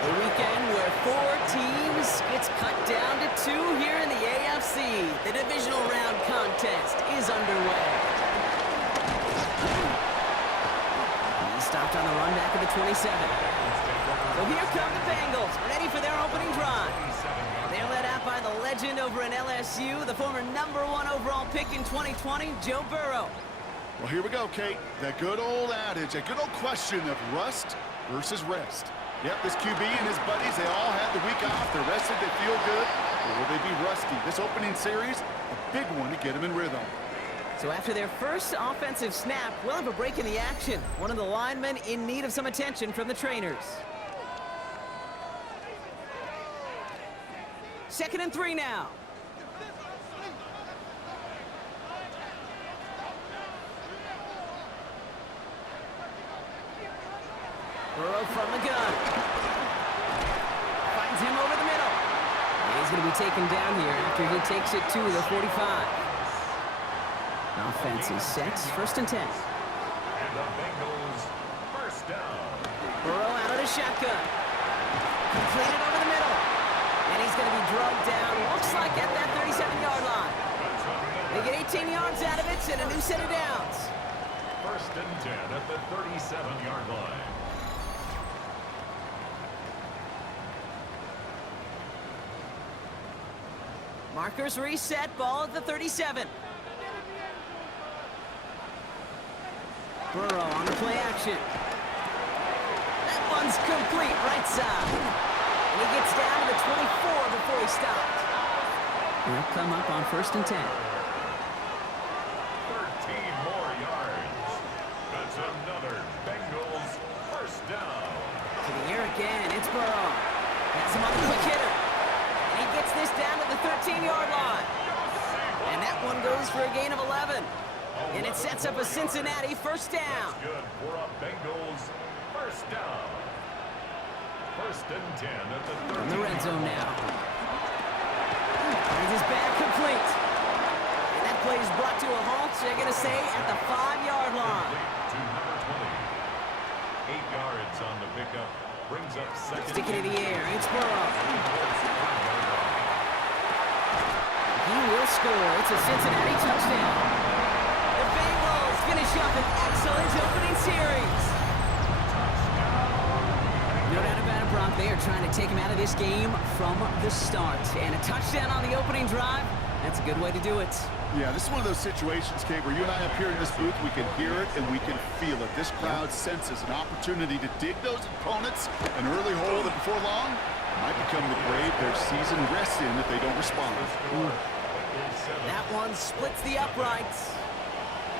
A weekend where 4 teams gets cut down to 2 here in the AFC. The Divisional Round contest is underway. He stopped on the run back at the 27. So here come the Bengals, ready for their opening drive. They're led out by the legend over in LSU, the former #1 overall pick in 2020, Joe Burrow. Well, here we go, Kate. That good old adage, that good old question of rust versus rest. Yep, this QB and his buddies, they all had the week off. They're rested, they feel good. Or will they be rusty? This opening series, a big one to get them in rhythm. So after their first offensive snap, we'll have a break in the action. One of the linemen in need of some attention from the trainers. 2nd and 3 now. Burrow from the gun. Finds him over the middle. He's going to be taken down here after he takes it to the 45. Offense is set. 1st and 10. And the Bengals first down. Burrow out of the shotgun. Completed over the middle. And he's going to be drugged down. Looks like at that 37-yard line. They get 18 yards out of it and a new set of downs. 1st and 10 at the 37-yard line. Markers reset, ball at the 37. Burrow on the play action. That one's complete, right side. And he gets down to the 24 before he stopped. He'll come up on 1st and 10. 13 more yards. That's another Bengals first down. To the air again, it's Burrow. Has him on the quick hitter. He gets this down to the 13-yard line. And that one goes for a gain of 11. And it sets up a Cincinnati first down. That's good for a Bengals first down. 1st and 10 at the 13. In the red zone now. And his back complete. And that play is brought to a halt, they're going to say, at the 5-yard line. To number 20. 8 yards on the pickup. Brings up 2nd. Stick it in the air. It's Burrow. He will score. It's a Cincinnati touchdown. The Bengals finish off an excellent opening series. No doubt about it, Brock. They are trying to take him out of this game from the start. And a touchdown on the opening drive, that's a good way to do it. Yeah, this is one of those situations, Kate, where you and I up here in this booth, we can hear it and we can feel it. This crowd senses an opportunity to dig those opponents an early hole that before long might become the grave their season rests in if they don't respond. That one splits the uprights.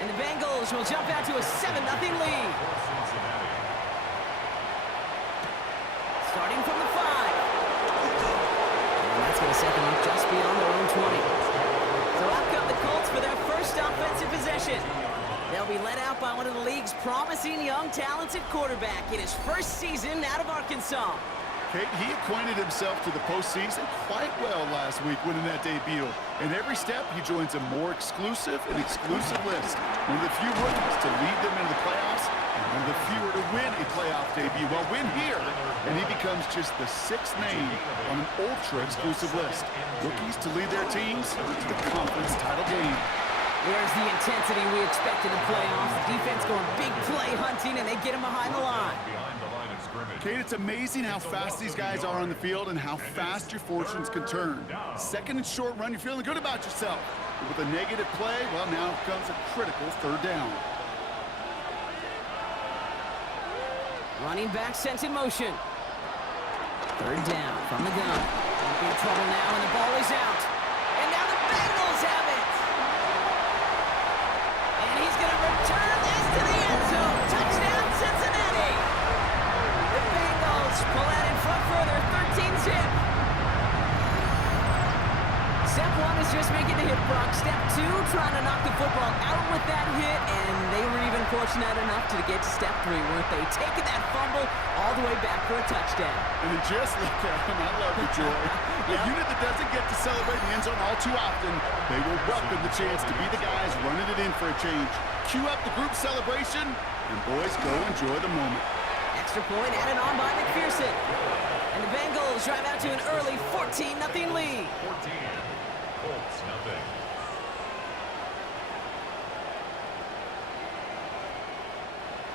And the Bengals will jump out to a 7-0 lead. Starting from the 5. And that's going to set them up just beyond their own 20. So out come the Colts for their first offensive possession. They'll be led out by one of the league's promising young, talented quarterback in his first season out of Arkansas. Kate, he acquainted himself to the postseason quite well last week, winning that debut. And every step, he joins a more exclusive list. One of the few rookies to lead them into the playoffs, and one of the fewer to win a playoff debut. Well, win here, and he becomes just the 6th name on an ultra-exclusive list. Rookies to lead their teams to the conference title game. There's the intensity we expect in the playoffs. The defense going big play hunting, and they get him behind the line. Kate, it's amazing how fast these guys are on the field and how fast your fortunes can turn. 2nd and short run, you're feeling good about yourself. But with a negative play, well, now comes a critical 3rd down. Running back sent in motion. 3rd down from the gun. Won't be in trouble now, and the ball is out. And now the Bengals have it. And he's going to return this to the end zone. Touchdown, Cincinnati. The Bengals pull out in front further, 13-zip. Step 1 is just making the hit, Brock. Step 2, trying to knock the football out with that hit, and they were even fortunate enough to get to step 3, weren't they? Taking that fumble all the way back for a touchdown. And just look at him. I love the joy. A unit that doesn't get to celebrate in the end zone all too often, they will welcome the chance to be the guys running it in for a change. Cue up the group celebration, and boys, go enjoy the moment. extra point added on by McPherson. And the Bengals drive out to an early 14-0 lead. 14, Colts nothing.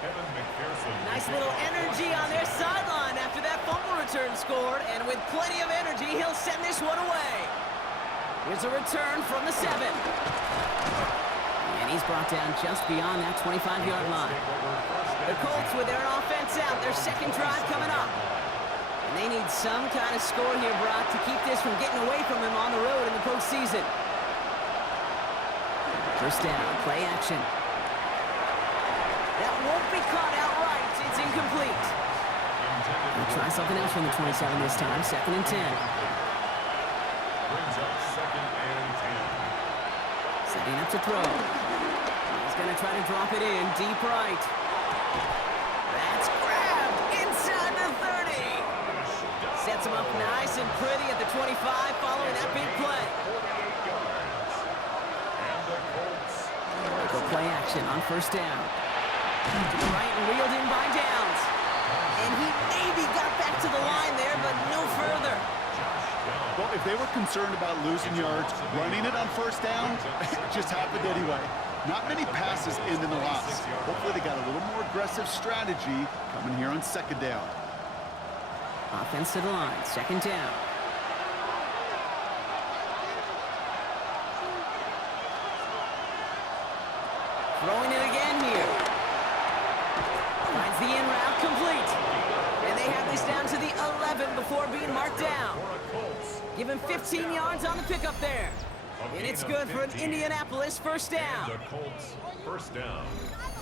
Evan McPherson. Nice little energy on their sideline after that fumble return scored. And with plenty of energy, he'll send this one away. Here's a return from the 7. And he's brought down just beyond that 25-yard line. The Colts with their offense out, their second drive coming up. And they need some kind of score here, Brock, to keep this from getting away from them on the road in the postseason. First down, play action. That won't be caught outright. It's incomplete. We'll try something else from the 27 this time, 2nd and 10. Brings up 2nd and 10. Setting up to throw. He's going to try to drop it in deep right. That's grabbed inside the 30. Sets him up nice and pretty at the 25 following that big play. 48 yards. And the Colts. Go play action on first down. To the right and reeled in by Downs. And he maybe got back to the line there, but no further. Well, if they were concerned about losing yards, running it on first down, it just happened anyway. Not many passes end in the loss. Hopefully they got a little more aggressive strategy coming here on 2nd down. Offense to the line, 2nd down. Throwing it again here. Finds the in route complete. And they have this down to the 11 before being marked down. Give him 15 yards on the pickup there. And it's good for an Indianapolis first down. The Colts first down.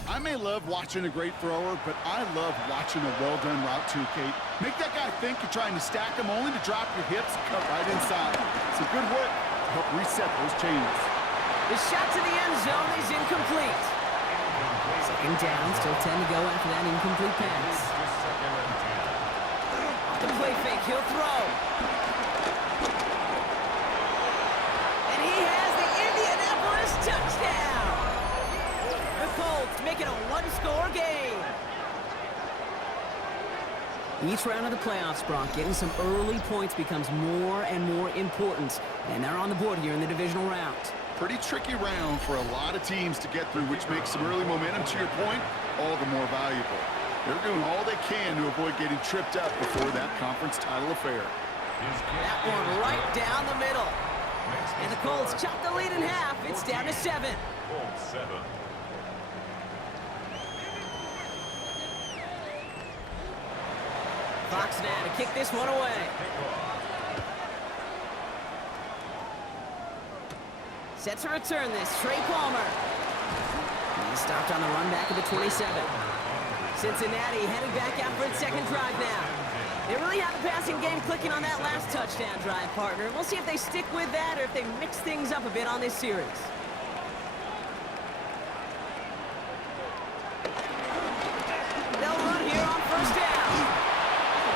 I may love watching a great thrower, but I love watching a well-done route too, Kate. Make that guy think you're trying to stack him only to drop your hips and cut right inside. Some good work to help reset those chains. The shot to the end zone is incomplete. 2nd down, still 10 to go after that incomplete pass. The play fake, he'll throw. And he has the Indianapolis touchdown. The Colts making a one-score game. Each round of the playoffs, Brock, getting some early points becomes more and more important. And they're on the board here in the divisional round. Pretty tricky round for a lot of teams to get through, which makes some early momentum, to your point, all the more valuable. They're doing all they can to avoid getting tripped up before that conference title affair. That one right down the middle. And the Colts chop the lead in half. It's down to 7. Colts 7. Fox now to kick this one away. Set to return this, Trey Palmer. He's stopped on the run back of the 27. Cincinnati headed back out for its second drive now. They really have the passing game clicking on that last touchdown drive, partner. We'll see if they stick with that or if they mix things up a bit on this series. They'll run here on first down.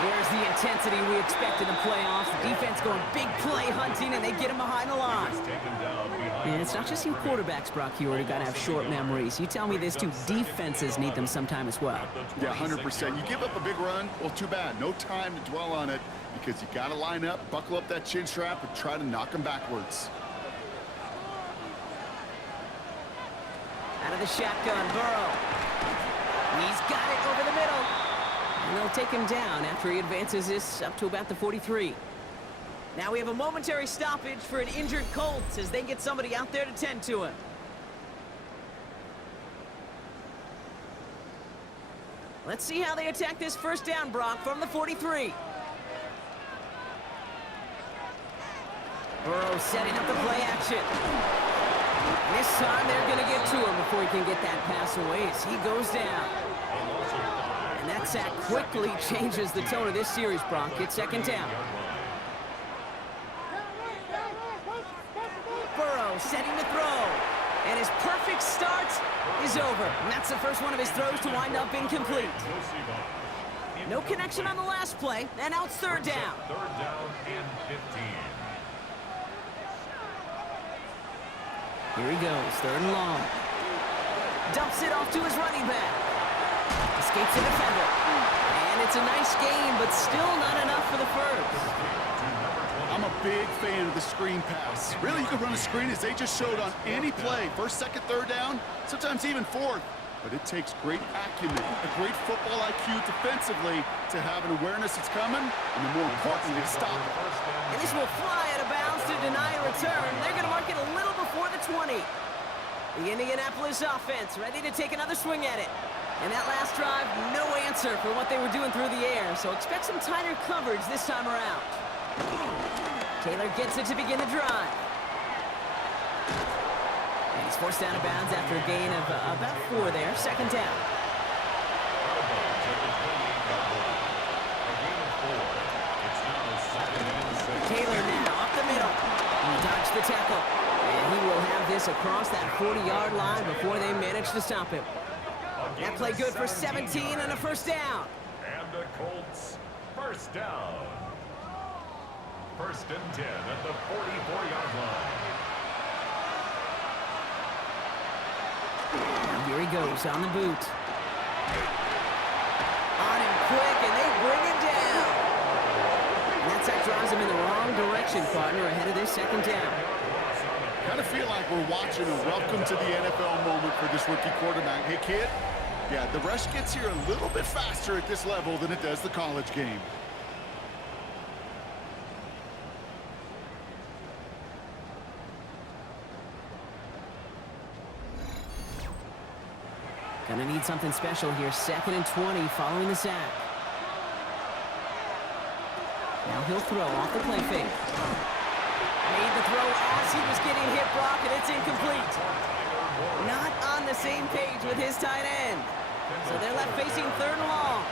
There's the intensity we expect in the playoffs. The defense going big play hunting, and they get him behind the line. And it's not just you quarterbacks, Brock, you already got to have short memories. You tell me this too, defenses need them sometime as well. Yeah, 100%. You give up a big run, well, too bad. No time to dwell on it because you got to line up, buckle up that chin strap, and try to knock them backwards. Out of the shotgun, Burrow. He's got it over the middle. And they'll take him down after he advances this up to about the 43. Now we have a momentary stoppage for an injured Colts as they get somebody out there to tend to him. Let's see how they attack this first down, Brock, from the 43. Burrow setting up the play action. This time they're going to get to him before he can get that pass away as he goes down. And that sack quickly changes the tone of this series, Brock. It's second down. Burrow setting to throw. And his perfect start is over. And that's the first one of his throws to wind up incomplete. No connection on the last play. And now it's third down. Third down and 15. Here he goes, third and long. Dumps it off to his running back. Escapes the defender. And It's a nice game, but still not enough for the first. I'm a big fan of the screen pass. Really, you can run a screen as they just showed on any play. First, second, third down, sometimes even fourth. But it takes great acumen, a great football IQ defensively to have an awareness it's coming, and then more importantly, to stop it. And this will fly out of bounds to deny a return. They're going to mark it a little before the 20. The Indianapolis offense ready to take another swing at it. And that last drive, no answer for what they were doing through the air, so expect some tighter coverage this time around. Taylor gets it to begin the drive. And he's forced out of bounds after a gain of about 4 there. Second down. Taylor now up the middle. He dodged the tackle. And he will have this across that 40-yard line before they manage to stop him. That play good for 17 and a first down. And the Colts first down. First and 10 at the 44-yard line. Now here he goes on the boot. On him quick, and they bring him down. And that sack drives him in the wrong direction, partner, ahead of this second down. Kind of feel like we're watching a welcome to the NFL moment for this rookie quarterback. Hey, kid, yeah, the rush gets here a little bit faster at this level than it does the college game. Gonna need something special here. Second and 20 following the sack. Now he'll throw off the play fake. Made the throw as he was getting hit, Brock, and it's incomplete. Not on the same page with his tight end. So they're left facing third and long.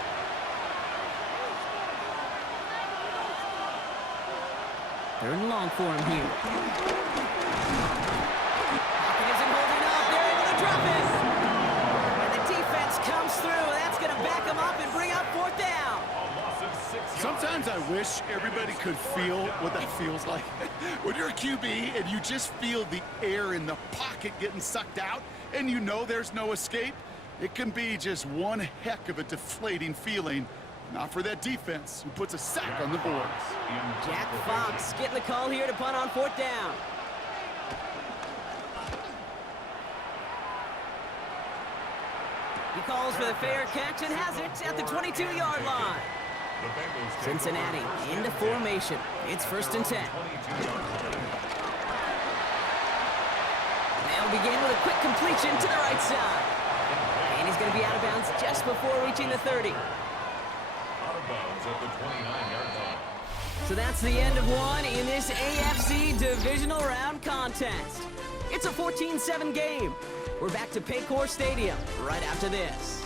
Third and long for him here. Pocket isn't holding up. They're able to drop it. And the defense comes through. That's going to back him up and bring up fourth down. Sometimes I wish everybody could feel what that feels like. When you're a QB and you just feel the air in the pocket getting sucked out and you know there's no escape, it can be just one heck of a deflating feeling. Not for that defense, who puts a sack on the board. Jack Fox getting the call here to punt on fourth down. He calls for the fair catch and has it at the 22-yard line. Cincinnati into formation. It's first and 10. They'll begin with a quick completion to the right side. And he's going to be out of bounds just before reaching the 30. Out of bounds at the 29-yard line. So that's the end of one in this AFC Divisional Round contest. It's a 14-7 game. We're back to Paycor Stadium right after this.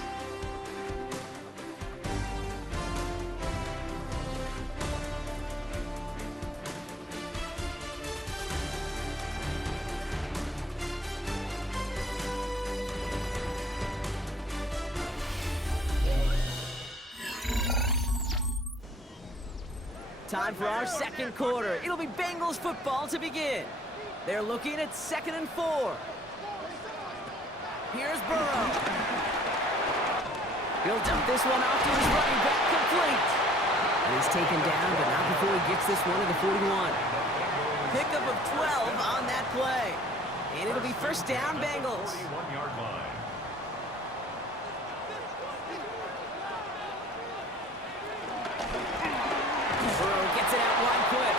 Time for our second quarter. It'll be Bengals football to begin. They're looking at 2nd and 4. Here's Burrow. He'll dump this one off to his running back, complete. And he's taken down, but not before he gets this one to the 41. Pickup of 12 on that play. And it'll be first down, Bengals. 41-yard line. Burrow gets it out wide quick.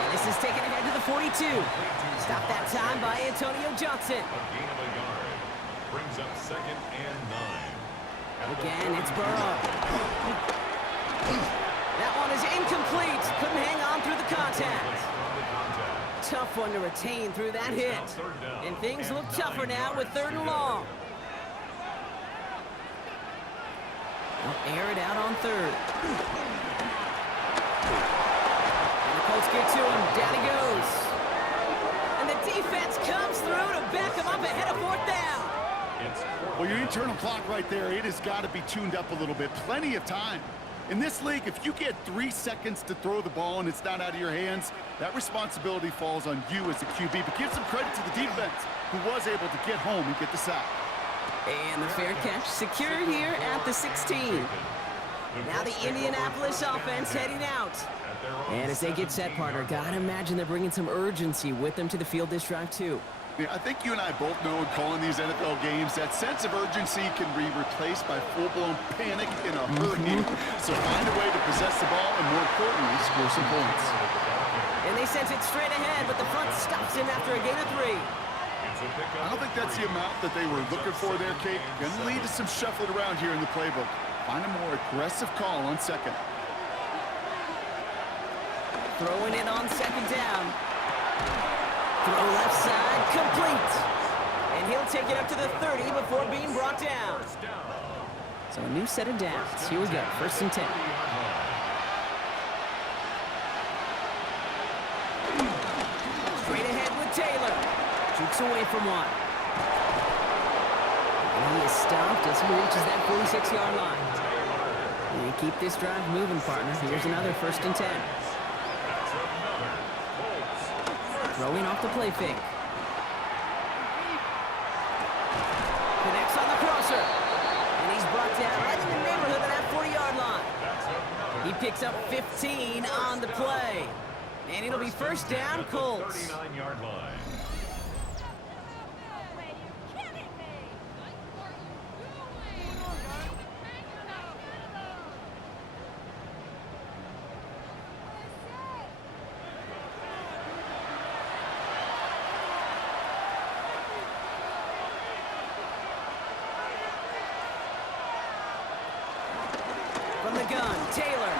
And this is taken ahead to the 42. Stopped that time by Antonio Johnson. A gain of a yard. Brings up 2nd and 9. Again, it's Burrow. That one is incomplete. Couldn't hang on through the contact. Tough one to retain through that hit. And things look tougher now with 3rd and long. They'll air it out on 3rd. And the Colts get to him. Down he goes. And the defense comes through to back him up ahead of 4th down. Well, your internal clock right there, it has got to be tuned up a little bit. Plenty of time. In this league, if you get 3 seconds to throw the ball and it's not out of your hands, that responsibility falls on you as the QB. But give some credit to the defense, who was able to get home and get the sack. And the fair catch secured here at the 16. Now the Indianapolis offense heading out. And as they get set, partner, gotta imagine they're bringing some urgency with them to the field this drive, too. Yeah, I think you and I both know in calling these NFL games, that sense of urgency can be replaced by full-blown panic in a hurry. So find a way to possess the ball and, more importantly, score some points. And they sent it straight ahead, but the front stops him after a gain of 3. I don't think that's the amount that they were looking for there, Kate. Going to lead to some shuffling around here in the playbook. Find a more aggressive call on second. Throwing it on second down. Throw left side, complete. And he'll take it up to the 30 before being brought down. So a new set of downs. Here we go, 1st and 10. Straight ahead with Taylor. Jukes away from one. And he is stopped as he reaches that 46-yard line. And keep this drive moving, partner. Here's another 1st and 10. Throwing off the play fake. Connects on the crosser. And he's brought down right in the neighborhood of that 40-yard line. He picks up 15 on the play. And it'll be 1st down, Colts. 39-yard line. From the gun, Taylor.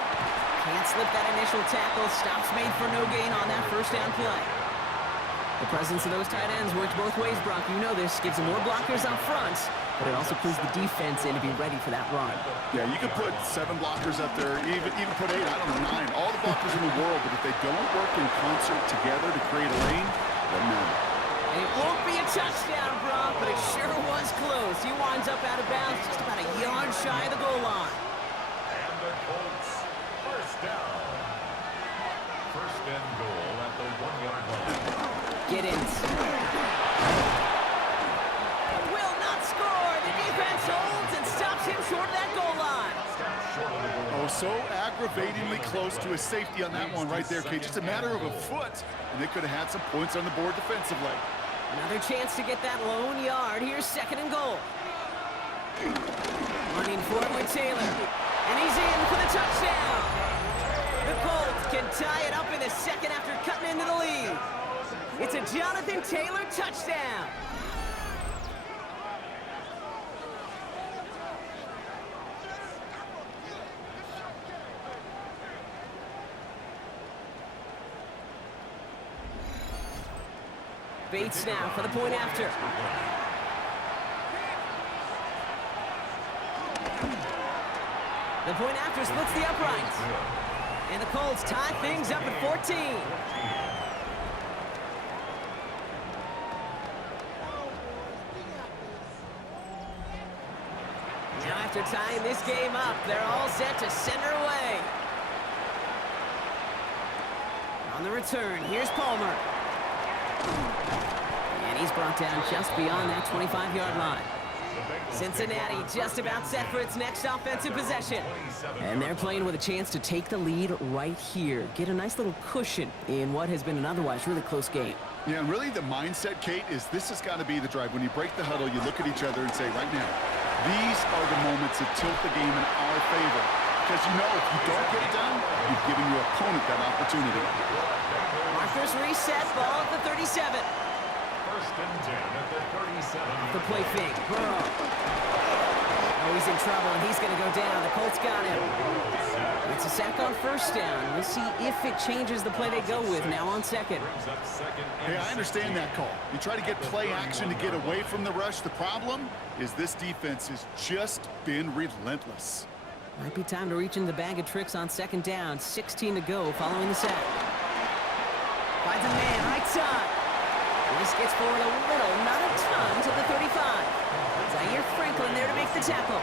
Can't slip that initial tackle. Stops made for no gain on that 1st down play. The presence of those tight ends works both ways, Brock. You know this. Gives them more blockers up front, but it also pulls the defense in to be ready for that run. Yeah, you could put 7 blockers up there, even put 8, I don't know, 9. All the blockers in the world, but if they don't work in concert together to create a lane, doesn't matter. And it won't be a touchdown, Brock, but it sure was close. He winds up out of bounds just about a yard shy of the goal line. And the Colts, 1st down. 1st and goal at the 1-yard line. Get in. Will not score. The defense holds and stops him short of that goal line. Oh, so aggravatingly close to a safety on that one right there, Kate. Just a matter of a foot, and they could have had some points on the board defensively. Another chance to get that lone yard. Here's 2nd and goal. Running for it with Taylor. And he's in for the touchdown. The Colts can tie it up in the 2nd after cutting into the lead. It's a Jonathan Taylor touchdown. Bates now for the point after. The point after splits the uprights. And the Colts tie things up at 14. Now after tying this game up, they're all set to send her away. On the return, here's Palmer. And he's brought down just beyond that 25-yard line. Cincinnati just about set for its next offensive possession. And they're playing with a chance to take the lead right here. Get a nice little cushion in what has been an otherwise really close game. Yeah, and really the mindset, Kate, is this has got to be the drive. When you break the huddle, you look at each other and say, right now, these are the moments that tilt the game in our favor. Because you know if you don't get it done, you've given your opponent that opportunity. Marcus reset, ball at the 37. 1st and 10 at the 37. The play fake, Burrow. Oh, he's in trouble, and he's going to go down. The Colts got him. It's a sack on 1st down. We'll see if it changes the play they go with now on 2nd. Hey, I understand that call. You try to get play action to get away from the rush. The problem is this defense has just been relentless. Might be time to reach into the bag of tricks on 2nd down. 16 to go following the sack. Finds a man, right side. This gets forward a little, not a ton, to the 35. Zaire Franklin there to make the tackle.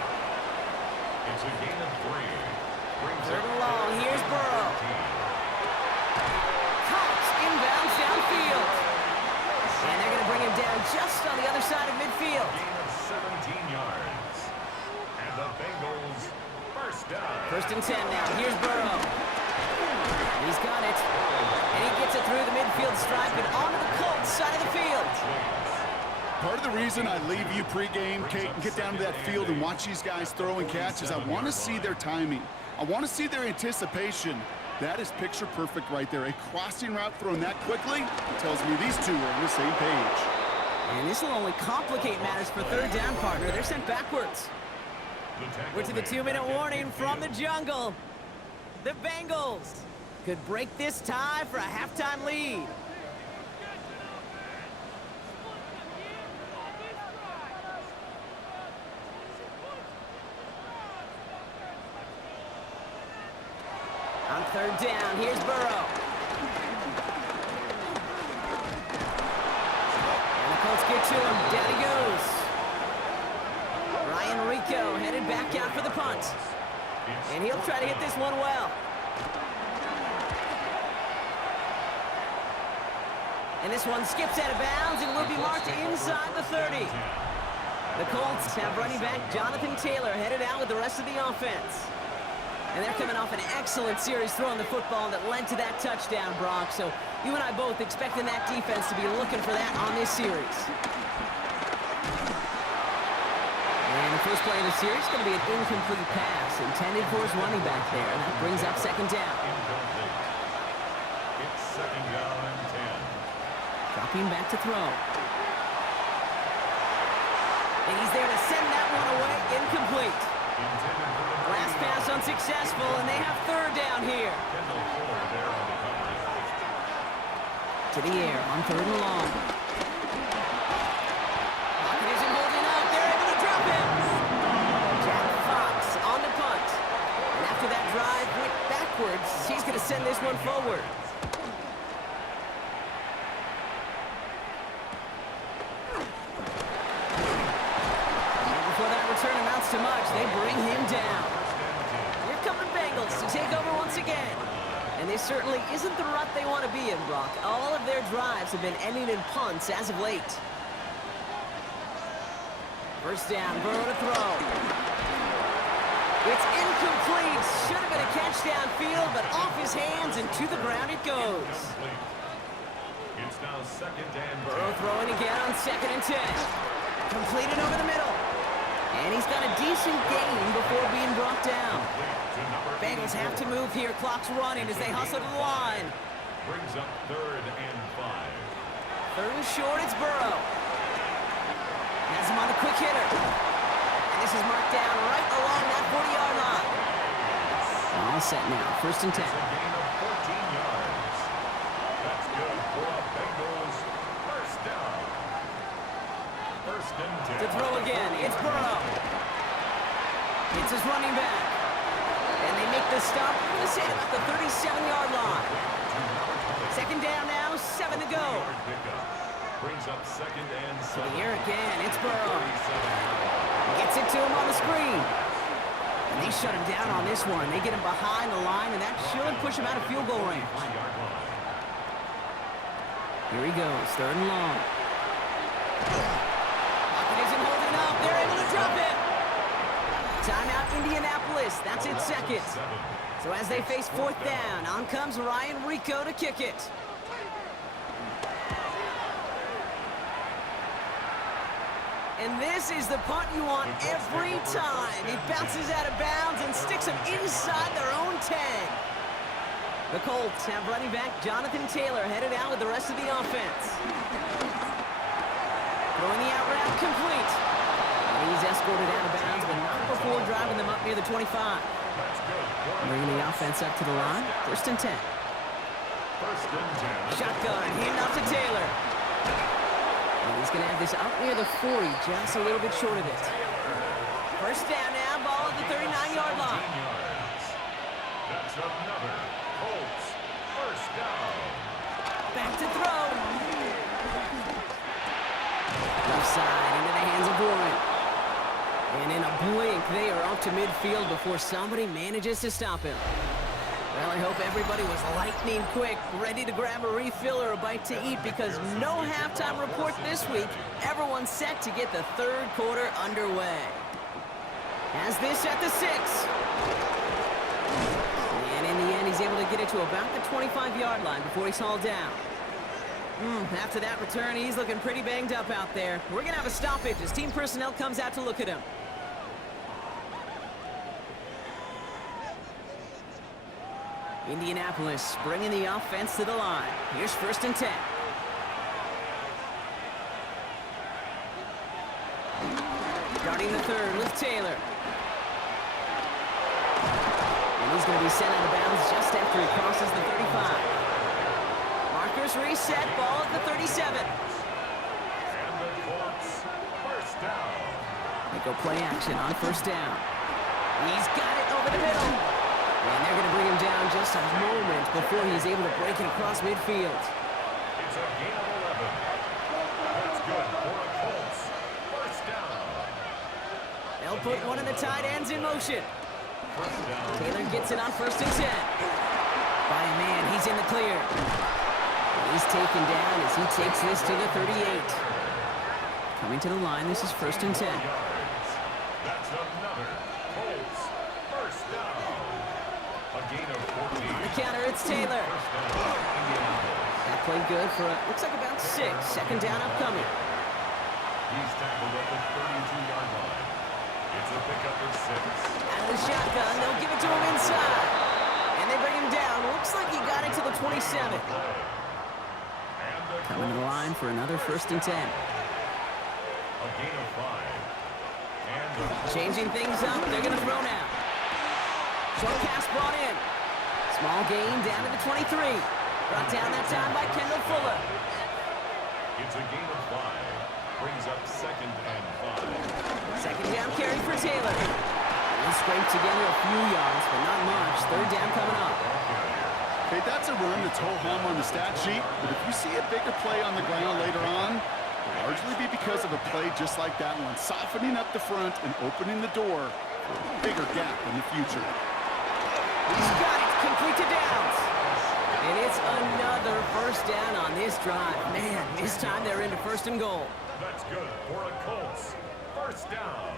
It's a gain of 3. 3rd and long, here's Burrow. Colts inbounds downfield. And they're going to bring him down just on the other side of midfield. Gain of 17 yards. And the Bengals, 1st First down. 1st and 10 now. Here's Burrow. He's got it. And he gets it through the midfield stripe and onto the Colts side of the field. Part of the reason I leave you pregame, Kate, and get down to that field and watch these guys throw and catch is I want to see their timing. I want to see their anticipation. That is picture perfect right there. A crossing route thrown that quickly tells me these two are on the same page. And this will only complicate matters for 3rd down, partner. They're sent backwards. We're to the 2-minute warning from the jungle. The Bengals could break this tie for a halftime lead. On 3rd down, here's Burrow. And the Colts get to him. Down he goes. Ryan Rico headed back out for the punt. And he'll try to hit this one well. And this one skips out of bounds and will be marked inside the 30. The Colts have running back Jonathan Taylor headed out with the rest of the offense. And they're coming off an excellent series throwing the football that led to that touchdown, Brock. So you and I both expecting that defense to be looking for that on this series. And the first play of the series is going to be an incomplete pass intended for his running back there. And that brings up 2nd down. It's 2nd down and 10. Dropping back to throw. And he's there to send that one away. Incomplete. Last pass unsuccessful, and they have 3rd down here. To the air on 3rd and long. Pocket isn't holding up. They're able to drop him. Jack Fox on the punt. And after that drive went backwards, he's going to send this one forward. Return amounts to much. They bring him down. Here come the Bengals to take over once again. And this certainly isn't the rut they want to be in, Brock. All of their drives have been ending in punts as of late. 1st down, Burrow to throw. It's incomplete. Should have been a catch downfield, but off his hands and to the ground it goes. It's now 2nd and 10. Burrow throwing again on 2nd and 10. Completed over the middle. And he's got a decent gain before being brought down. Bengals have to move here. Clock's running as they hustle to the line. Brings up 3rd and 5. 3rd and short, it's Burrow. Has him on the quick hitter. And this is marked down right along that 40-yard line. All set now. 1st and 10. It's a gain of 14 yards. That's good for a Bengals 1st down. 1st and 10. To throw again, it's Burrow. It's his running back. And they make the stop, I'm going to say about the 37-yard line. 2nd down now, 7 to go. Brings up 2nd and 7. Here again, it's Burrow. Gets it to him on the screen. And they shut him down on this one. They get him behind the line, and that should push him out of field goal range. Here he goes, 3rd and long. Pocket isn't holding up. They're able to drop it. Timeout, Indianapolis. That's its 2nd. So as they face 4th down, on comes Ryan Rico to kick it. And this is the punt you want every time. It bounces out of bounds and sticks them inside their own 10. The Colts have running back Jonathan Taylor headed out with the rest of the offense. Throwing the out route complete. And he's escorted out of bounds, but not before driving them up near the 25. Bringing the offense up to the line. 1st and 10. Shotgun, hand off to Taylor. And he's going to have this up near the 40, just a little bit short of it. 1st down now, ball at the 39-yard line. That's another Colts 1st down. Back to throw. Left side into the hands of Warren. And in a blink, they are up to midfield before somebody manages to stop him. Well, I hope everybody was lightning quick, ready to grab a refill or a bite to eat, because no halftime report this week. Everyone's set to get the 3rd quarter underway. Has this at the 6. And in the end, he's able to get it to about the 25-yard line before he's hauled down. After that return, he's looking pretty banged up out there. We're going to have a stoppage as team personnel comes out to look at him. Indianapolis bringing the offense to the line. Here's 1st and 10. Starting the third with Taylor. And he's going to be sent out of bounds just after he crosses the 35. Markers reset, ball at the 37. And the Colts, first down. They go play action on 1st down. He's got it over the middle. And they're going to bring him down just a moment before he's able to break it across midfield. It's a gain of 11. That's good for the Colts. First down. They'll put one of the tight ends in motion. First down. Taylor gets it on 1st and 10. By a man, he's in the clear. And he's taken down as he takes this to the 38. Coming to the line, this is 1st and 10. That's another Colts. First down. A gain of 14. On the counter, it's Taylor. First down. Indianapolis. That played good for, looks like about 6. 2nd down upcoming. He's tackled at the 32-yard line. It's a pickup of 6. Out of the shotgun, they'll give it to him inside. And they bring him down. Looks like he got it to the 27. Coming to the line for another 1st and 10. A gain of 5. And the Changing things up, they're going to throw now. Short pass brought in. Small gain down to the 23. Brought down that time by Kendall Fuller. It's a gain of 5. Brings up 2nd and 5. 2nd down carry for Taylor. He'll scrape together a few yards, but not much. 3rd down coming up. Hey, that's a run that's ho-hum on the stat sheet, but if you see a bigger play on the ground later on, it'll largely be because of a play just like that one, softening up the front and opening the door for a bigger gap in the future. He's got it, complete to Downs. And it's another 1st down on this drive. Man, this time they're into 1st and goal. That's good for a Colts. First down.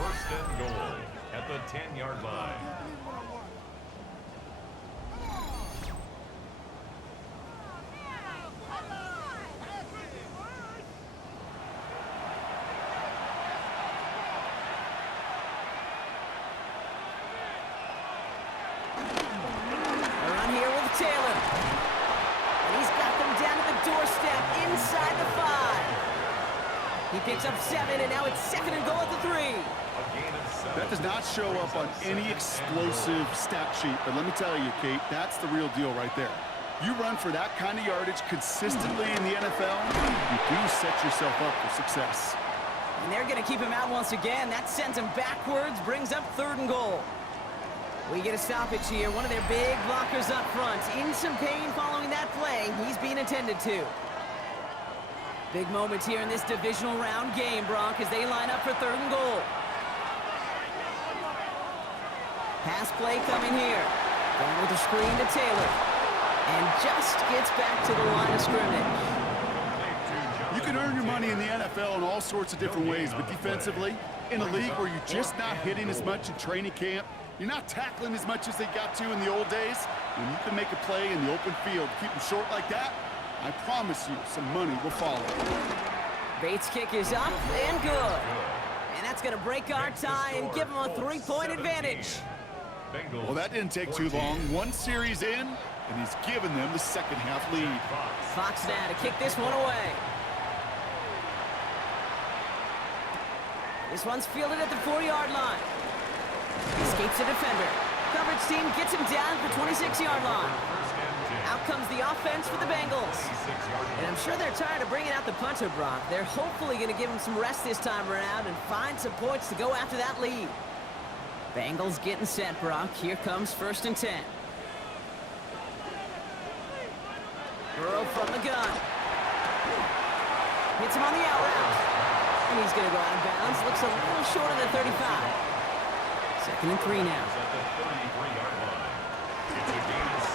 1st and goal at the 10-yard line. Taylor. And he's got them down to the doorstep inside the 5. He picks up 7, and now it's 2nd and goal at the 3. A gain of 7. That does not show up on any explosive stat sheet, but let me tell you, Kate, that's the real deal right there. You run for that kind of yardage consistently in the NFL, you do set yourself up for success. And they're going to keep him out once again. That sends him backwards, brings up 3rd and goal. We get a stoppage here. One of their big blockers up front. In some pain following that play. He's being attended to. Big moment here in this divisional round game, Brock, as they line up for 3rd and goal. Pass play coming here. Going with a screen to Taylor. And just gets back to the line of scrimmage. You can earn your money in the NFL in all sorts of different ways, but defensively, in a league where you're just not hitting as much in training camp, you're not tackling as much as they got to in the old days, when you can make a play in the open field, keep them short like that, I promise you some money will follow. Bates' kick is up and good. And that's going to break our tie and give them a 3-point advantage. Well, that didn't take too long. One series in, and he's given them the 2nd half lead. Fox now to kick this one away. This one's fielded at the 4-yard line. Escapes the defender. Coverage team gets him down at the 26-yard line. Out comes the offense for the Bengals. And I'm sure they're tired of bringing out the punter, Brock. They're hopefully going to give him some rest this time around and find some points to go after that lead. Bengals getting set, Brock. Here comes 1st and 10. Burrow from the gun. Hits him on the out route. And he's going to go out of bounds. Looks a little short of the 35. 2nd and 3 now.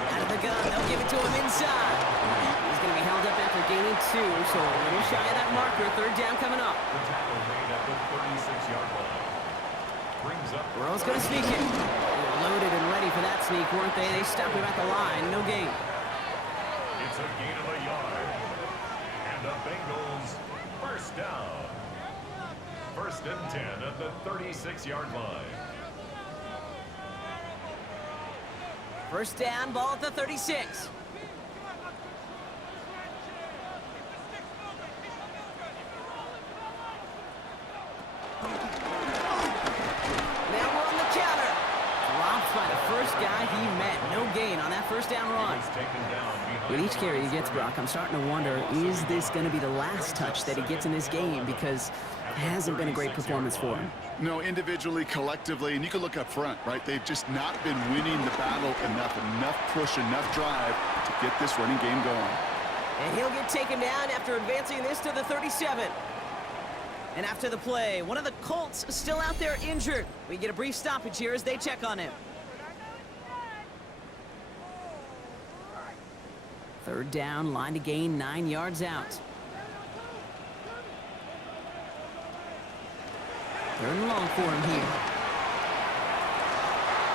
Out of the gun, they'll give it to him inside. He's going to be held up after gaining 2, so a little shy of that marker. 3rd down coming up. The tackle made at the 36-yard line. brings up Burrow's going to sneak it. They were loaded and ready for that sneak, weren't they? They stopped him at the line. No gain. It's a gain of a yard. And the Bengals first down. First and 10 at the 36-yard line. First down, ball at the 36. By the first guy he met. No gain on that first down run. With each carry he gets, Brock, I'm starting to wonder, is this going to be the last touch that he gets in this game? Because it hasn't been a great performance for him. No, individually, collectively, and you can look up front, right? They've just not been winning the battle enough push, enough drive to get this running game going. And he'll get taken down after advancing this to the 37. And after the play, one of the Colts still out there injured. We get a brief stoppage here as they check on him. Third down, line to gain, 9 yards out. Third and long for him here.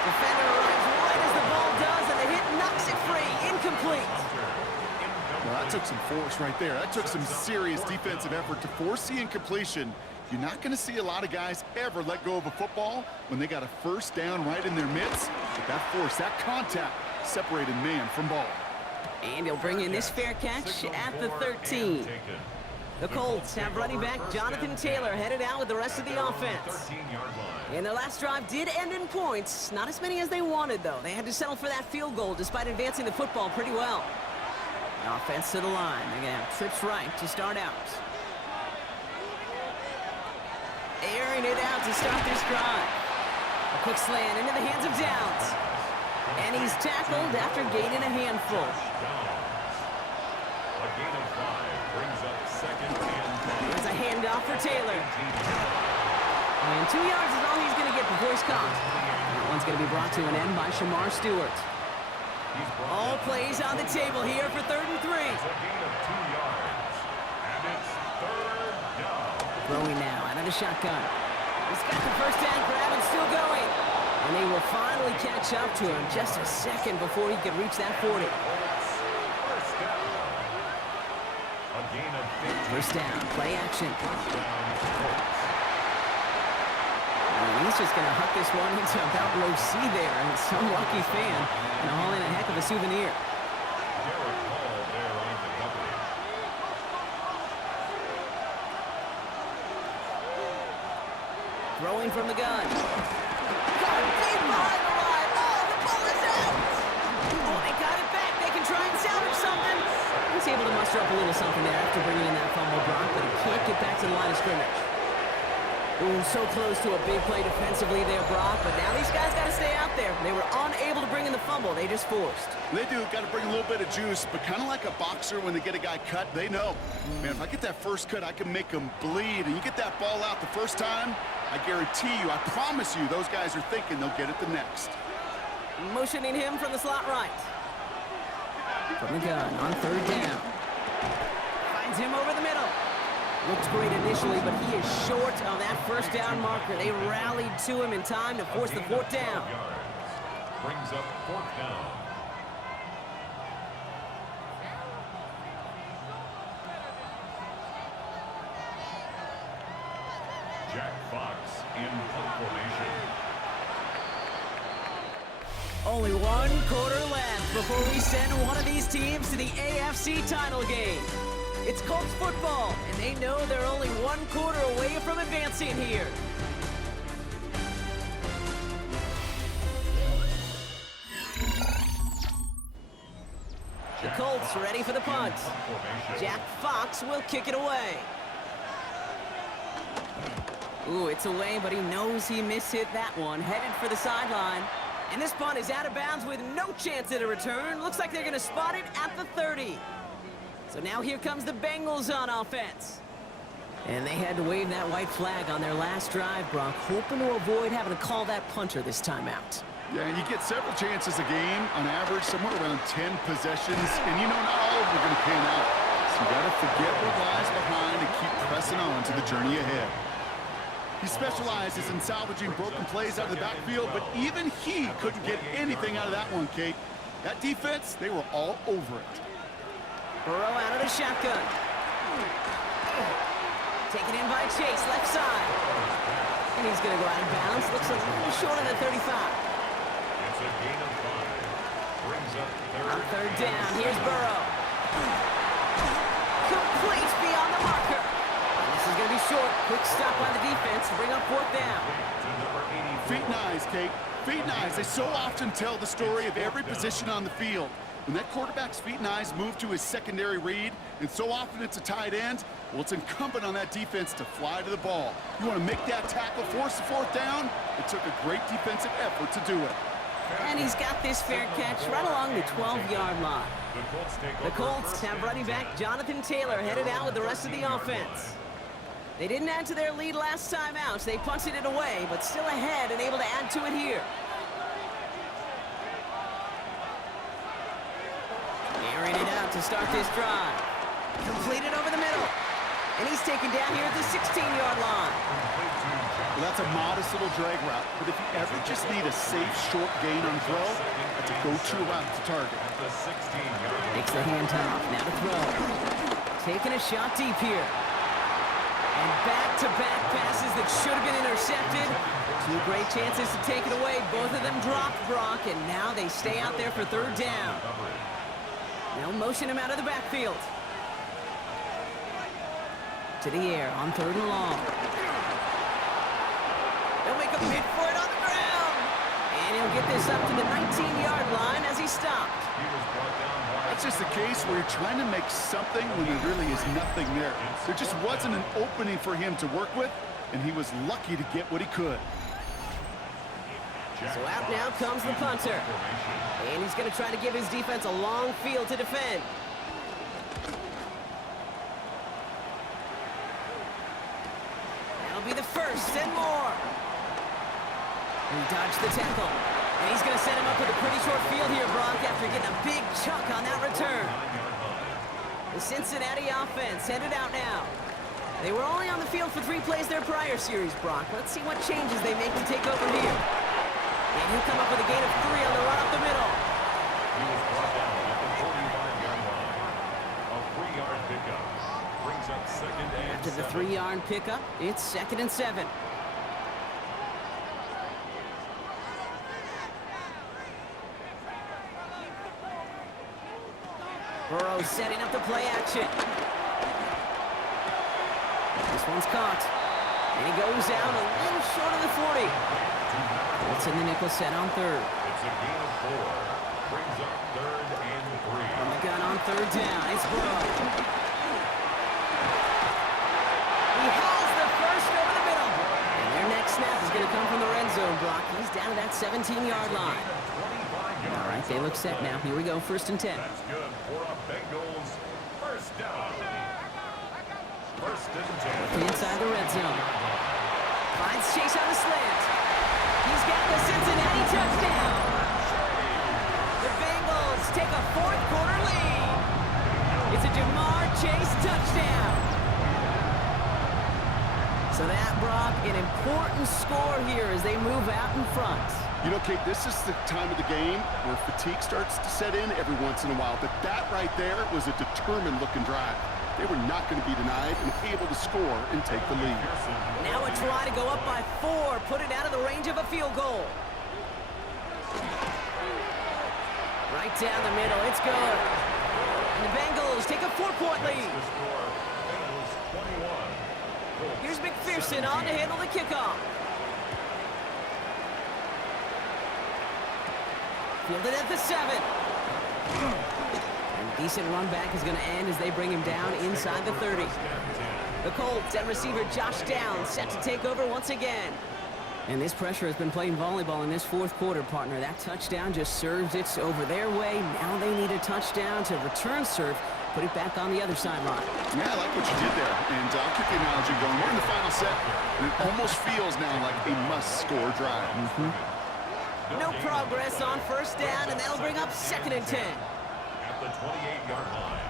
Defender arrives right as the ball does, and the hit knocks it free. Incomplete. Well, that took some force right there. That took some serious defensive effort to force the incompletion. You're not going to see a lot of guys ever let go of a football when they got a first down right in their midst. But that force, that contact, separated man from ball. And he'll bring in this fair catch at the 13. The Colts have running back Jonathan Taylor headed out with the rest of the offense. And their last drive did end in points. Not as many as they wanted, though. They had to settle for that field goal despite advancing the football pretty well. The offense to the line. They're going to have trips right to start out. Airing it out to start this drive. A quick slant into the hands of Downs. And he's tackled after gaining a handful. A gain of 5 brings up second and 5. There's a handoff for Taylor. And 2 yards is all he's going to get before he's caught. That one's going to be brought to an end by Shamar Stewart. All plays on the table here for 3rd and 3. It's a gain of 2 yards. And it's 3rd down. Throwing now out of the shotgun. He's got the first down grab and still going. And they will finally catch up to him just a second before he could reach that 40. First down. A gain of 15. First down, play action. And he's just going to huck this one into about low C there. And some lucky fan going to haul in a heck of a souvenir. Derek Hall there on the coverage. Throwing from the gun. Deep behind the line. Oh, the ball is out. Oh, they got it back. They can try and salvage something. He's able to muster up a little something there after bringing in that fumble block, but he can't get back to the line of scrimmage. Ooh, so close to a big play defensively there, Brock, but now these guys got to stay out there. They were unable to bring in the fumble. They just forced. They do. Got to bring a little bit of juice, but kind of like a boxer when they get a guy cut, they know. Man, if I get that first cut, I can make them bleed. And you get that ball out the first time, I guarantee you, I promise you, those guys are thinking they'll get it the next. Motioning him from the slot right. From the gun on 3rd down. Finds him over the middle. Looks great initially, but he is short of that first down marker. They rallied to him in time to force the 4th down. Brings up 4th down. Jack Fox in punt formation. Only 1 quarter left before we send one of these teams to the AFC title game. It's Colts football, and they know they're only 1 quarter away from advancing here. The Colts ready for the punt. Jack Fox will kick it away. Ooh, it's away, but he knows he mishit that one. Headed for the sideline. And this punt is out of bounds with no chance at a return. Looks like they're going to spot it at the 30. So now here comes the Bengals on offense. And they had to wave that white flag on their last drive, Brock, hoping to avoid having to call that punter this time out. Yeah, you get several chances a game, on average, somewhere around 10 possessions, and you know not all of them are going to pan out. So you got to forget what lies behind and keep pressing on to the journey ahead. He specializes in salvaging broken plays out of the backfield, but even he couldn't get anything out of that one, Kate. That defense, they were all over it. Burrow out of the shotgun. Taken in by Chase, left side. And he's going to go out of bounds. Looks a little short of the 35. It's a gain of 5. Brings up On third down, here's Burrow. Complete beyond the marker. And this is going to be short. Quick stop by the defense to bring up fourth down. Feet and eyes, Kate. Feet and eyes. They so often tell the story of every position on the field. When that quarterback's feet and eyes move to his secondary read, and so often it's a tight end, well, it's incumbent on that defense to fly to the ball. You want to make that tackle, force the fourth down? It took a great defensive effort to do it. And he's got this fair catch right along the 12-yard line. The Colts have running back Jonathan Taylor headed out with the rest of the offense. They didn't add to their lead last time out, so they punted it away, but still ahead and able to add to it here. Airing it out to start this drive. Completed over the middle. And he's taken down here at the 16-yard line. Well, that's a modest little drag route, but if you ever just need a safe, short gain on throw, that's a go-to route to target. Makes the handoff, now to throw. Taking a shot deep here. And back-to-back passes that should have been intercepted. Two great chances to take it away. Both of them dropped, Brock, and now they stay out there for third down. They'll motion him out of the backfield. To the air on third and long. They'll make a bid for it on the ground. And he'll get this up to the 19-yard line as he stopped. It's just a case where you're trying to make something when there really is nothing there. There just wasn't an opening for him to work with, and he was lucky to get what he could. So out now comes the punter. And he's going to try to give his defense a long field to defend. That'll be the first and more. He dodged the tackle. And he's going to set him up with a pretty short field here, Brock, after getting a big chunk on that return. The Cincinnati offense headed out now. They were only on the field for 3 plays their prior series, Brock. Let's see what changes they make to take over here. And he'll come up with a gain of 3 on the run up the middle. He was brought down at the 45-yard line. A 3-yard pickup brings up second and After the 7. 3-yard pickup, it's 2nd and 7. Burrow setting up the play action. This one's caught. And he goes out a little short of the 40. It's in the nickel set on third. It's a gain of 4. Brings up third and 3. From the gun on third down, it's Burrow. He has the first over the middle. And their next snap is going to come from the red zone, Brock. He's down to that 17-yard line. All right, they look set now. Here we go, 1st and 10. That's good for a Bengals first down. 1st and 10. Inside the red zone. Finds Chase on the slant. He's got the Cincinnati touchdown. The Bengals take a 4th-quarter lead. It's a Jamar Chase touchdown. So that, Brock, an important score here as they move out in front. You know, Kate, this is the time of the game where fatigue starts to set in every once in a while, but that right there was a determined-looking drive. They were not going to be denied and able to score and take the lead. Now a try to go up by 4, put it out of the range of a field goal. Right down the middle, it's good. And the Bengals take a 4-point lead. Here's McPherson on to handle the kickoff. Fielded at the 7. And a decent run back is going to end as they bring him down inside the 30. The Colts and receiver Josh Downs set to take over once again. And this pressure has been playing volleyball in this 4th quarter, partner. That touchdown just serves it over their way. Now they need a touchdown to return serve, put it back on the other sideline. Yeah, I like what you did there. And I'll keep the analogy going. We're in the final set, and it almost feels now like a must-score drive. No progress on 1st down, and that'll bring up 2nd and 10. At the 28-yard line.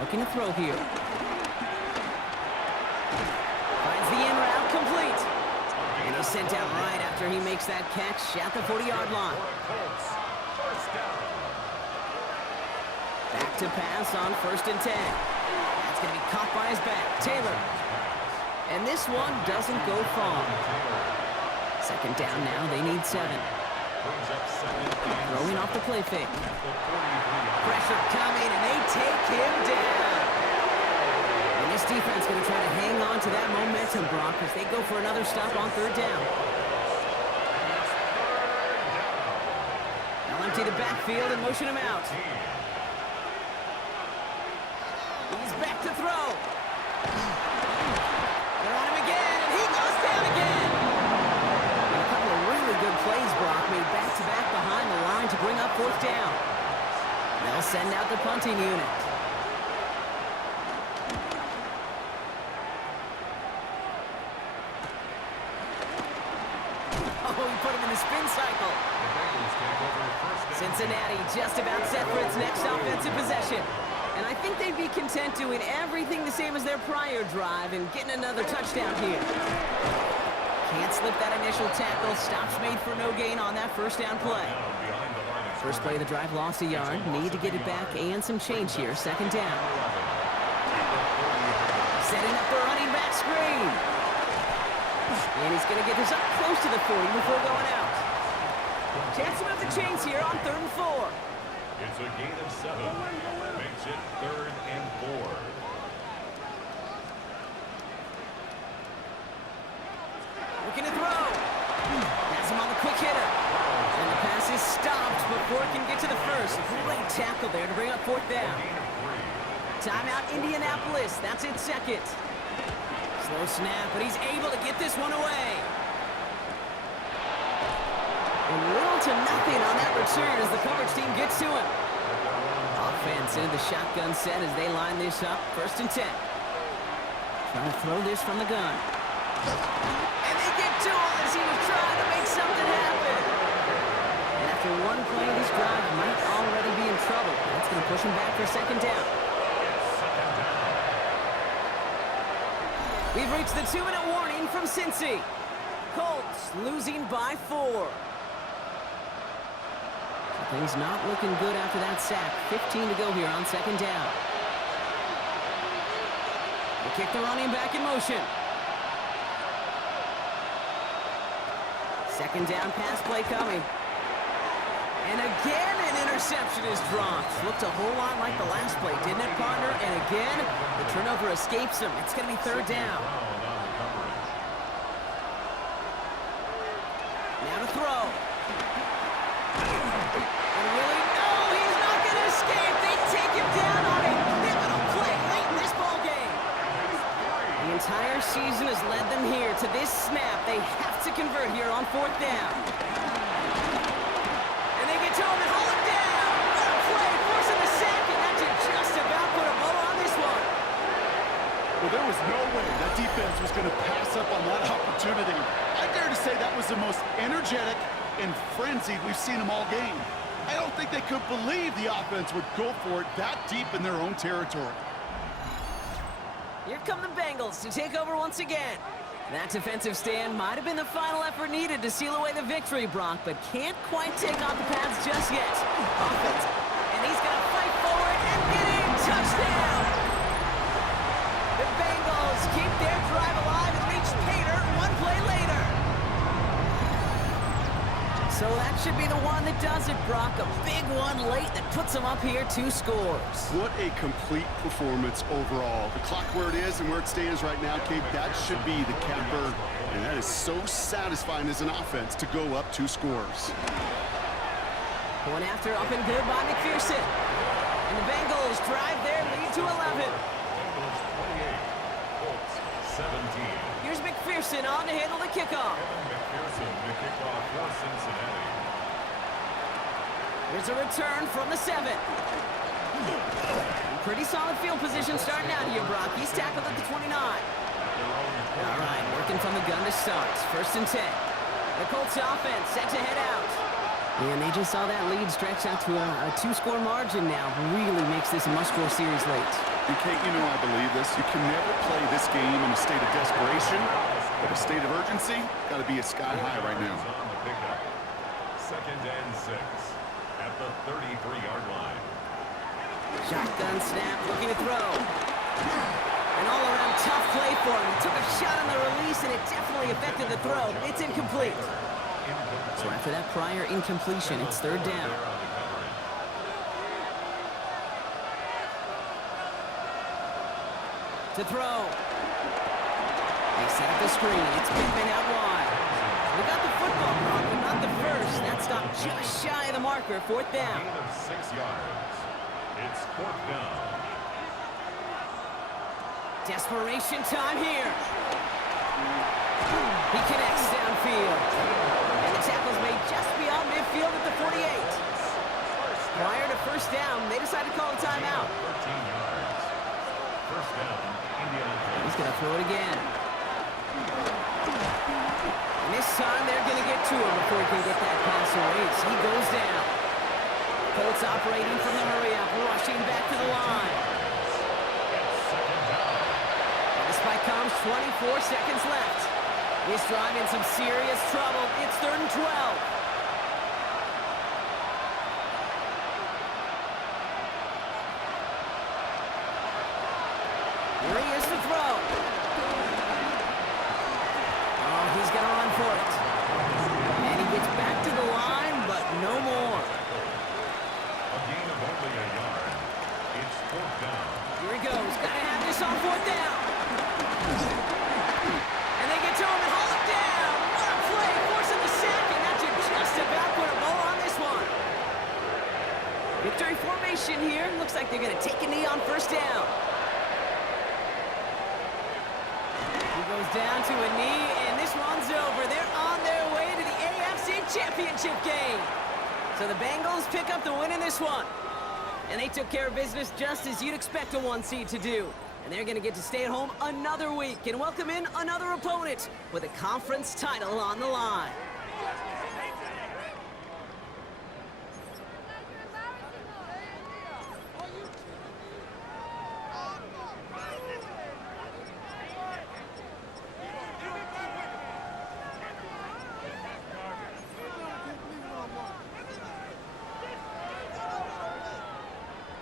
Looking to throw here. Finds the in route complete. And he's sent out right after he makes that catch at the 40-yard line. Back to pass on 1st and 10. That's going to be caught by his back, Taylor. And this one doesn't go far. 2nd down now, they need 7. Throwing off the play fake. Pressure coming, and they take him down. And this defense going to try to hang on to that momentum, Brock, as they go for another stop on 3rd down. They'll empty the backfield and motion him out. He's back to throw. They're on him again, and he goes down again. And a couple of really good plays, Brock, made back-to-back behind the line to bring up 4th down. They'll send out the punting unit. Oh, he put him in the spin cycle. Cincinnati just about set for its next offensive possession. And I think they'd be content doing everything the same as their prior drive and getting another touchdown here. Can't slip that initial tackle. Stops made for no gain on that 1st down play. First play of the drive lost a yard. Need to get it back and some change here. 2nd down. Setting up the running back screen. And he's going to get this up close to the 40 before going out. Chance to move the chains here on 3rd and 4. It's a gain of 7. Makes it 3rd and 4. Looking to throw. Has him on the quick hitter. And the pass is stopped before it can get to the 1st. Great tackle there to bring up 4th down. Timeout Indianapolis. That's its 2nd. Slow snap, but he's able to get this one away. And little to nothing on that return as the coverage team gets to him. Offense into the shotgun set as they line this up. 1st and 10. Trying to throw this from the gun. And they get to him as he was trying to make something happen. And after one play, this drive might already be in trouble. That's going to push him back for 2nd down. We've reached the 2-minute warning from Cincy. Colts losing by 4. Things not looking good after that sack. 15 to go here on 2nd down. They kick the running back in motion. 2nd down pass play coming. And again an interception is dropped. Looked a whole lot like the last play, didn't it, partner? And again, the turnover escapes him. It's going to be 3rd down. Now to throw. And really, no, he's not going to escape. They take him down on a pivotal play late in this ballgame. The entire season has led them here to this snap. They have to convert here on 4th down. And they get to him and hold him down. What a play, forcing the sack, and that should just about put a bow on this one. Well, there was no way that defense was going to pass up on that opportunity. I dare to say that was the most energetic and frenzied we've seen them all game. I don't think they could believe the offense would go for it that deep in their own territory. Here come the Bengals to take over once again. That defensive stand might have been the final effort needed to seal away the victory, Brock, but can't quite take off the pads just yet. Offense, and he's going to fight forward and get in. Touchdown! The Bengals keep their drive alive and reach Pater one play later. So that should be the one that does it, Brock. A big one late that puts them up here 2 scores. What a complete performance overall. The clock where it is and where it stands right now, Kate, that should be the capper. And that is so satisfying as an offense to go up 2 scores. Going after up and good by McPherson. And the Bengals drive their lead to 11. Bengals 28, Colts 17. Here's McPherson on to handle the kickoff. McPherson to kick off for Cincinnati. Here's a return from the 7. Pretty solid field position starting out here, Brock. He's tackled at the 29. All right, working from the gun to start. 1st and 10. The Colts offense set to head out. And they just saw that lead stretch out to a 2-score margin now. Really makes this a must-score series late. And Kate, you know I believe this. You can never play this game in a state of desperation, but a state of urgency got to be sky high right now. Second and 6 at the 33-yard line. Shotgun snap, looking to throw. An all-around tough play for him. He took a shot on the release, and it definitely affected the throw. It's incomplete. So after that prior incompletion, it's third down. To throw. They set up the screen. It's Pittman out wide. We got the football wrong, but not the first. That stopped just shy of the marker. Fourth down. Gain of 6 yards. It's fourth down. Desperation time here. He connects downfield. And the tackle's made just beyond midfield at the 48. Prior to first down, they decided to call a timeout. 13 yards. First down, Indianapolis. He's going to throw it again. And this time they're going to get to him before he can get that pass away. So he goes down. Colts operating from the hurry-up, rushing back to the line. And the spike comes, 24 seconds left. This drive in some serious trouble. It's 3rd and 12. Here he is to throw. Oh, he's going to run for it. And he gets back to the line, but no more. A gain of only a yard. It's fourth down. Here he goes. Got to have this on fourth down. And they get to him and haul him down. What a play. Forcing the sack, and that should just about put a bow on this one. Victory formation here. Looks like they're going to take a knee on first down. He goes down to a knee, and this one's over. They're on their way to the AFC Championship game. So the Bengals pick up the win in this one. And they took care of business just as you'd expect a 1 seed to do. And they're going to get to stay at home another week and welcome in another opponent with a conference title on the line.